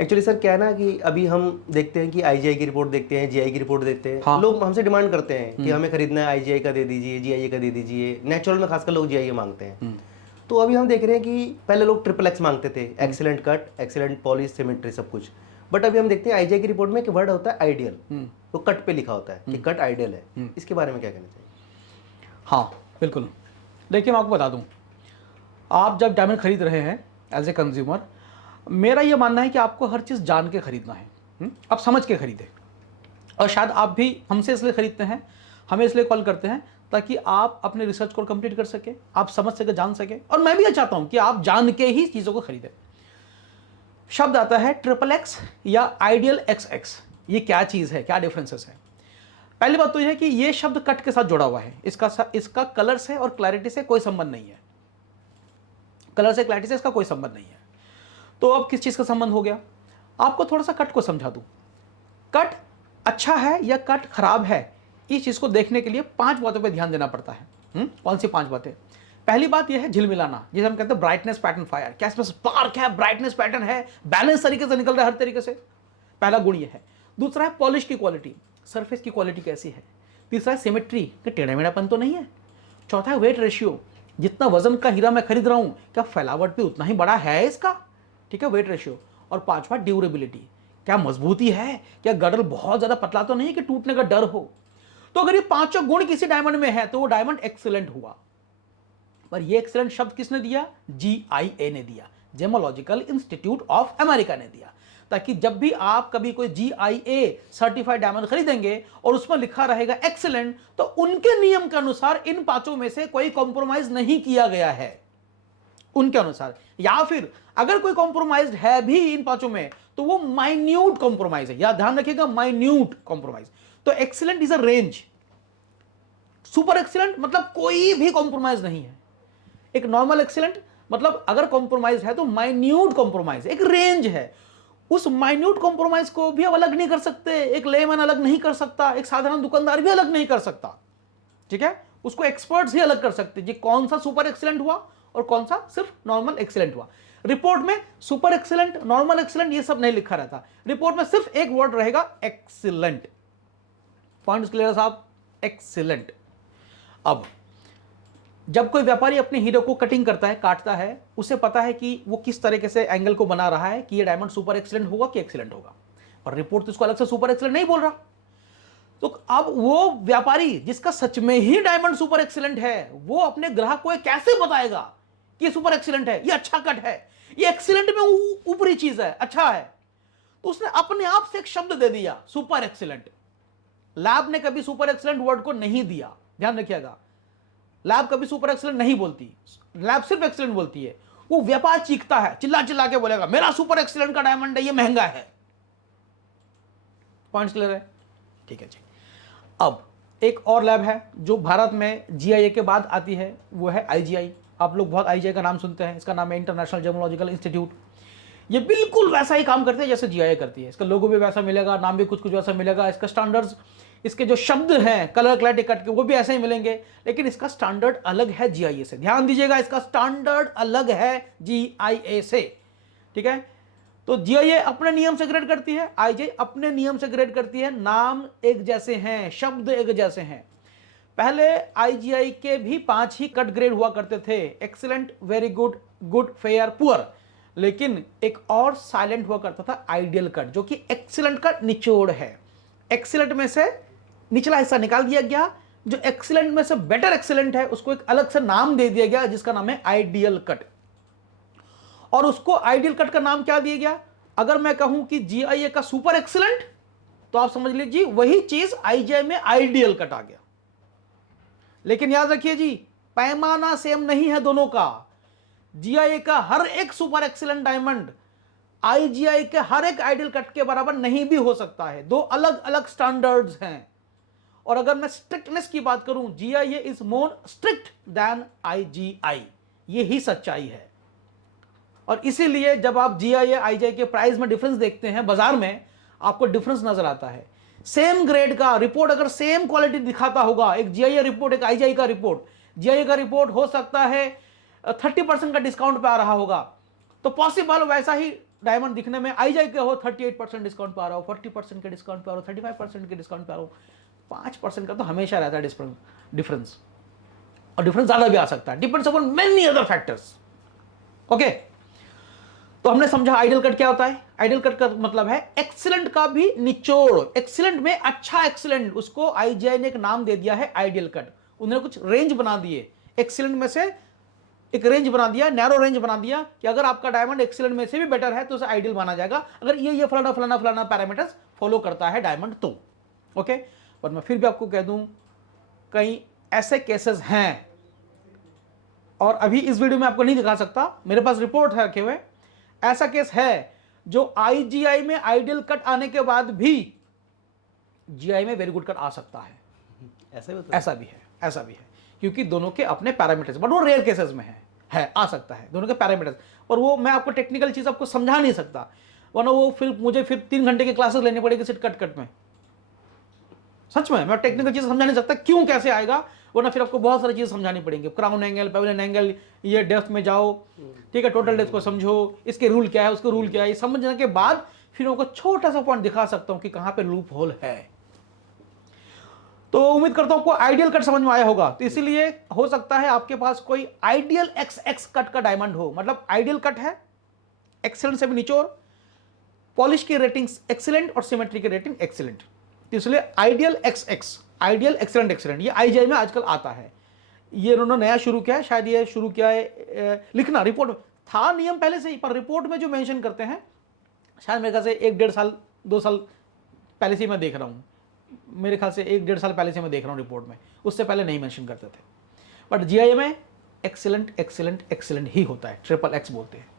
Actually sir क्या है ना कि अभी हम देखते हैं कि आईजीआई की रिपोर्ट देखते हैं, जीआई की रिपोर्ट देखते हैं, हाँ। लोग हमसे डिमांड करते हैं कि हमें खरीदना है, आईजीआई का दे दीजिए, जीआई का दे दीजिए, नेचुरल में खासकर लोग जीआई मांगते हैं। तो अभी हम देख रहे हैं कि पहले लोग ट्रिपल एक्स मांगते थे, excellent cut, excellent polish, symmetry, सब कुछ। बट अभी हम देखते हैं आईजीआई की रिपोर्ट में एक वर्ड होता है आइडियल, वो कट पे लिखा होता है कि कट आइडियल है। इसके बारे में क्या कहना चाहिए? हाँ बिल्कुल। देखिए मैं आपको बता दूं, आप जब डायमंड खरीद रहे हैं एज ए कंज्यूमर, मेरा ये मानना है कि आपको हर चीज़ जान के खरीदना है। आप समझ के खरीदें। और शायद आप भी हमसे इसलिए खरीदते हैं, हमें इसलिए कॉल करते हैं ताकि आप अपने रिसर्च को कंप्लीट कर सके, आप समझ सके, जान सके। और मैं भी ये चाहता हूं कि आप जान के ही चीज़ों को खरीदें। शब्द आता है ट्रिपल एक्स या आइडियल एक्स एक्स, ये क्या चीज़ है, क्या डिफरेंसेस है? पहली बात तो यह है कि ये शब्द कट के साथ जुड़ा हुआ है, इसका कलर से और क्लैरिटी से कोई संबंध नहीं है। कलर से, क्लैरिटी से इसका कोई संबंध नहीं है। तो अब किस चीज़ का संबंध हो गया? आपको थोड़ा सा कट को समझा दूं। कट अच्छा है या कट खराब है, इस चीज़ को देखने के लिए 5 बातों पे ध्यान देना पड़ता है। कौन सी 5 बातें? पहली बात यह है झिलमिलाना, जिसे हम कहते हैं ब्राइटनेस पैटर्न फायर। क्या इसमें स्पार्क है, ब्राइटनेस पैटर्न है, बैलेंस तरीके से निकल रहा है हर तरीके से? पहला गुण यह है। दूसरा है पॉलिश की क्वालिटी, सरफेस की क्वालिटी कैसी है। तीसरा है सिमेट्री, कि टेढ़ा मेढ़ापन तो नहीं है। चौथा है वेट रेशियो, जितना वजन का हीरा मैं खरीद रहा हूं, क्या फैलावट भी उतना ही बड़ा है इसका? ठीक है, वेट रेशियो। और पांचवा ड्यूरेबिलिटी, क्या मजबूती है, क्या गडल बहुत ज्यादा पतला तो नहीं कि टूटने का डर हो। तो अगर ये पांचों गुण किसी डायमंड में है तो वो डायमंड एक्सीलेंट हुआ। पर ये एक्सीलेंट शब्द किसने दिया? जीआईए ने दिया, जेमोलॉजिकल इंस्टीट्यूट ऑफ अमेरिका ने दिया। ताकि जब भी आप कभी कोई जीआईए सर्टिफाइड डायमंड खरीदेंगे और उसमें लिखा रहेगा एक्सीलेंट, तो उनके नियम के अनुसार इन पांचों में से कोई कॉम्प्रोमाइज नहीं किया गया है उनके अनुसार। या फिर अगर कोई कॉम्प्रोमाइज है भी इन पांचों में तो वो माइन्यूट कॉम्प्रोमाइज है, या ध्यान रखिएगा, माइन्यूट कॉम्प्रोमाइज। तो excellent is a range, super excellent मतलब कोई भी कॉम्प्रोमाइज नहीं है। एक नॉर्मल एक्सीलेंट मतलब अगर कॉम्प्रोमाइज है तो माइन्यूट कॉम्प्रोमाइज, एक रेंज है। उस माइन्यूट कॉम्प्रोमाइज को भी आप अलग नहीं कर सकते, एक लेमैन अलग नहीं कर सकता, एक साधारण दुकानदार भी अलग नहीं कर सकता। ठीक है, उसको एक्सपर्ट्स ही अलग कर सकते हैं जी कौन सा सुपर एक्सीलेंट हुआ और कौन सा सिर्फ नॉर्मल एक्सीलेंट हुआ। रिपोर्ट में सुपर एक्सीलेंट, नॉर्मल एक्सीलेंट ये सब नहीं लिखा रहता। रिपोर्ट में सिर्फ एक वर्ड रहेगा, एक्सीलेंट। पॉइंट्स क्लियर है साहब? एक्सीलेंट। अब जब कोई व्यापारी अपने हीरो को कटिंग करता है, काटता है, उसे पता है कि वो किस तरीके से एंगल को बना रहा है कि ये डायमंड सुपर एक्सीलेंट होगा कि एक्सीलेंट होगा। और रिपोर्ट तो इसको अलग से सुपर एक्सीलेंट नहीं बोल रहा। तो अब वो व्यापारी जिसका सच में ही डायमंड सुपर एक्सीलेंट है, वो अपने ग्राहक को कैसे बताएगा कि ये सुपर एक्सीलेंट है, ये अच्छा कट है, ये एक्सीलेंट में ऊपरी चीज है, अच्छा है? तो उसने अपने आप से एक शब्द दे दिया, सुपर एक्सीलेंट। लैब ने कभी सुपर एक्सीलेंट वर्ड को नहीं दिया, ध्यान रखिएगा। लैब कभी सुपर एक्सीलेंट नहीं बोलती, लैब सिर्फ एक्सीलेंट बोलती है। वो व्यापार चीखता है, चिल्ला चिल्ला के बोलेगा मेरा सुपर एक्सीलेंट का डायमंड है, ये महंगा है। पॉइंट्स क्लियर है? ठीक है जी। अब एक और लैब है जो भारत में जीआईए के बाद आती है, वो है आईजीआई। आप लोग बहुत आईजीआई का नाम सुनते हैं, इसका नाम है इंटरनेशनल जेमोलॉजिकल इंस्टीट्यूट। ये बिल्कुल वैसा ही काम करते हैं जैसे जीआईए करती है। इसका लोगो भी वैसा मिलेगा, नाम भी कुछ कुछ वैसा मिलेगा, इसका स्टैंडर्ड्स, इसके जो शब्द हैं कलर क्लैरिटी कट के, वो भी ऐसे ही मिलेंगे। लेकिन इसका स्टैंडर्ड अलग है जीआईए से, ध्यान दीजिएगा, इसका स्टैंडर्ड अलग है जीआईए से। ठीक है, तो जीआईए अपने नियम से ग्रेड करती है, आईजीआई अपने नियम से ग्रेड करती है। नाम एक जैसे हैं, शब्द एक जैसे हैं। पहले आईजीआई के भी 5 ही कट ग्रेड हुआ करते थे, excellent, very good, good, fair, poor. लेकिन एक और साइलेंट हुआ करता था, आइडियल कट, जो कि एक्सीलेंट का निचोड़ है। एक्सीलेंट में से निचला हिस्सा निकाल दिया गया, जो एक्सीलेंट में से बेटर एक्सीलेंट है उसको एक अलग से नाम दे दिया गया जिसका नाम है आइडियल कट। और उसको आइडियल कट का नाम क्या दिया गया? अगर मैं कहूं कि जीआईए का सुपर एक्सीलेंट, तो आप समझ लीजिए वही चीज आईजीआई में आइडियल कट आ गया। लेकिन याद रखिए जी, पैमाना सेम नहीं है दोनों का। जीआईए का हर एक सुपर एक्सीलेंट डायमंड आईजीआई के हर एक आइडियल कट के बराबर नहीं भी हो सकता है। दो अलग अलग स्टैंडर्ड्स हैं। और अगर मैं स्ट्रिक्टनेस की बात करूं, GIA is more strict than IGI, ये ही सच्चाई है। और इसीलिए जब आप जीआईए आईजीआई के प्राइस में डिफरेंस देखते हैं बाजार में, आपको डिफरेंस नजर आता है। सेम ग्रेड का रिपोर्ट अगर सेम क्वालिटी दिखाता होगा, एक जीआईए रिपोर्ट, एक आईजीआई का रिपोर्ट, जीआईए का रिपोर्ट हो सकता है 30% का डिस्काउंट पे आ रहा होगा, तो पॉसिबल वैसा ही डायमंड दिखने में आईजीआई के हो 38% डिस्काउंट पे आ रहा हो, 40% के डिस्काउंट पे आ रहा हो, 35% के डिस्काउंट पे आ रहा हो, 5% का तो हमेशा रहता है डिफरेंस, और डिफरेंस ज्यादा भी आ सकता है, depends upon many other factors. Okay, तो हमने समझा आइडियल कट क्या होता है। आइडियल कट का मतलब है एक्सीलेंट का भी निचोड़, एक्सीलेंट में अच्छा एक्सीलेंट, उसको आईजीआई ने एक नाम दे दिया है आइडियल कट। उन्होंने कुछ रेंज बना दिए, एक्सीलेंट में से एक रेंज बना दिया, नैरो रेंज बना दिया कि अगर आपका डायमंड एक्सीलेंट में से भी बेटर है तो उसे आइडियल माना जाएगा, अगर ये फलाना फलाना फलाना पैरामीटर्स फॉलो करता है डायमंड तो। ओके, पर मैं फिर भी आपको कह दूं, कई ऐसे केसेस हैं, और अभी इस वीडियो में आपको नहीं दिखा सकता, मेरे पास रिपोर्ट है रखे हुए, ऐसा केस है जो आईजीआई में आइडियल कट आने के बाद भी जीआई में वेरी गुड कट आ सकता है। ऐसा भी है, क्योंकि दोनों के अपने पैरामीटर्स, बट वो रेयर केसेस में है आ सकता है दोनों के पैरामीटर्स, और वो मैं आपको टेक्निकल चीज आपको समझा नहीं सकता, वरना वो फिर मुझे 3 घंटे की क्लासेस लेनी पड़ेगी सिर्फ कट में। सच में मैं टेक्निकल चीज समझा नहीं सकता क्यों कैसे आएगा, वरना फिर आपको बहुत सारी चीज समझानी पड़ेंगी, क्राउन एंगल, पेविलियन एंगल, ये डेप्थ में जाओ, ठीक है, टोटल डेप्थ को समझो, इसके रूल क्या है, उसके रूल क्या है, ये समझने के बाद फिर आपको छोटा सा पॉइंट दिखा सकता हूं कि कहां पे लूप होल है। तो उम्मीद करता हूं आपको आइडियल कट समझ में आया होगा। तो इसीलिए हो सकता है आपके पास कोई आइडियल XX कट का डायमंड हो, मतलब आइडियल कट है, एक्सीलेंट से भी निचोड़, पॉलिश की रेटिंग एक्सीलेंट और सिमेट्री की रेटिंग एक्सीलेंट, तो इसलिए ideal XX, ideal excellent excellent, ये आईजीआई में आजकल आता है, ये उन्होंने नया शुरू किया है, शायद ये शुरू किया है लिखना, रिपोर्ट था नियम पहले से ही, पर रिपोर्ट में जो मेंशन करते हैं शायद मेरे ख्याल से 1-1.5 साल 2 साल पहले से मैं देख रहा हूं, मेरे ख्याल से 1-1.5 साल पहले से मैं देख रहा हूं रिपोर्ट में, उससे पहले नहीं मेंशन करते थे। बट जीआई में एक्सीलेंट एक्सीलेंट एक्सीलेंट ही होता है, XXX बोलते हैं।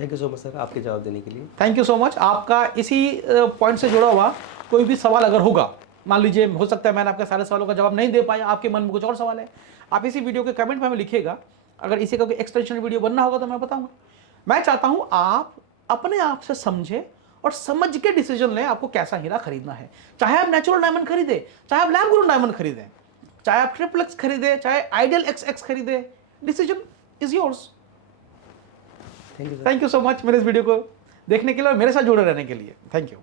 Thank you so much sir आपके जवाब देने के लिए। Thank you so much. आपका इसी पॉइंट से जुड़ा हुआ कोई भी सवाल अगर होगा, मान लीजिए हो सकता है मैंने आपके सारे सवालों का जवाब नहीं दे पाया, आपके मन में कुछ और सवाल है, आप इसी वीडियो के कमेंट में हमें लिखिएगा। अगर इसी का कोई एक्सटेंशन वीडियो बनना होगा तो मैं बताऊंगा। मैं चाहता हूं आप अपने आप से समझे और समझ के डिसीजन लें आपको कैसा हीरा खरीदना है, चाहे आप नेचुरल डायमंड खरीदे, चाहे आप लैब ग्रोन डायमंड खरीदें, चाहे आप XXX खरीदे, चाहे आइडियल XX खरीदे, decision is yours. Thank you so much मेरे इस वीडियो को देखने के लिए और मेरे साथ जुड़े रहने के लिए। Thank you.